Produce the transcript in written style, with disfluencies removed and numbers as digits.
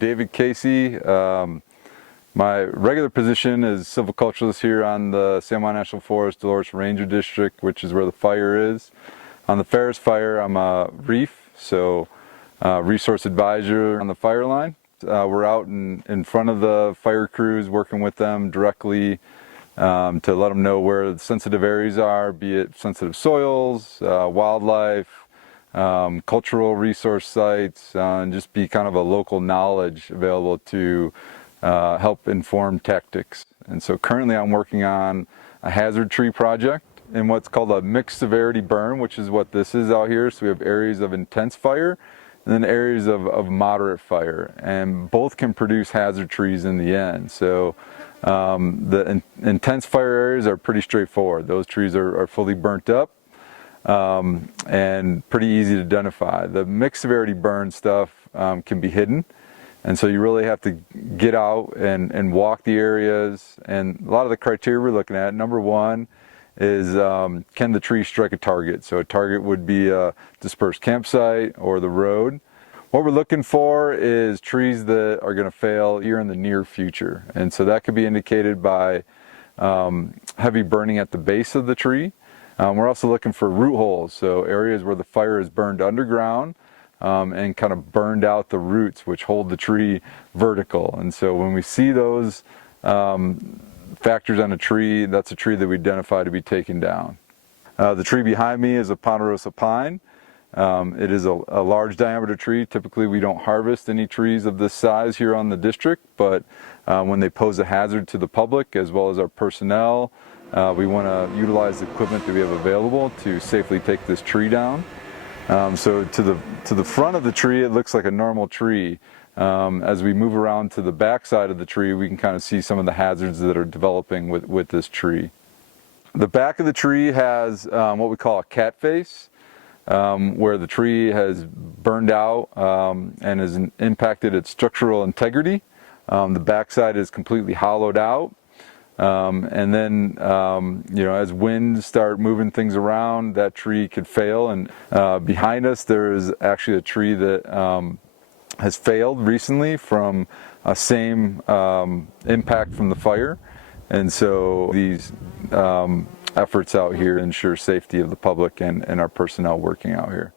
David Casey. My regular position is silviculturalist here on the San Juan National Forest Dolores Ranger District, which is where the fire is. On the Ferris fire, I'm a REAF, so Resource Advisor on the Fireline. We're out in front of the fire crews, working with them directly to let them know where the sensitive areas are, be it sensitive soils, wildlife, cultural resource sites, and just be kind of a local knowledge available to help inform tactics. And so currently I'm working on a hazard tree project in what's called a mixed severity burn, which is what this is out here. So we have areas of intense fire and then areas of moderate fire, and both can produce hazard trees in the end. So the intense fire areas are pretty straightforward. Those trees are fully burnt up and pretty easy to identify. The mixed severity burn stuff can be hidden, and so you really have to get out and walk the areas. And a lot of the criteria we're looking at, number one is can the tree strike a target? So a target would be a dispersed campsite or the road. What we're looking for is trees that are going to fail here in the near future, and so that could be indicated by heavy burning at the base of the tree. We're also looking for root holes, so areas where the fire is burned underground and kind of burned out the roots, which hold the tree vertical. And so when we see those factors on a tree, that's a tree that we identify to be taken down. The tree behind me is a ponderosa pine. It is a large diameter tree. Typically we don't harvest any trees of this size here on the district, but when they pose a hazard to the public as well as our personnel, we want to utilize the equipment that we have available to safely take this tree down. So to the front of the tree, it looks like a normal tree. As we move around to the back side of the tree, we can kind of see some of the hazards that are developing with this tree. The back of the tree has what we call a cat face, where the tree has burned out and has impacted its structural integrity. The backside is completely hollowed out. And then, as winds start moving things around, that tree could fail. And behind us, there is actually a tree that has failed recently from a same impact from the fire. And so these efforts out here ensure safety of the public and our personnel working out here.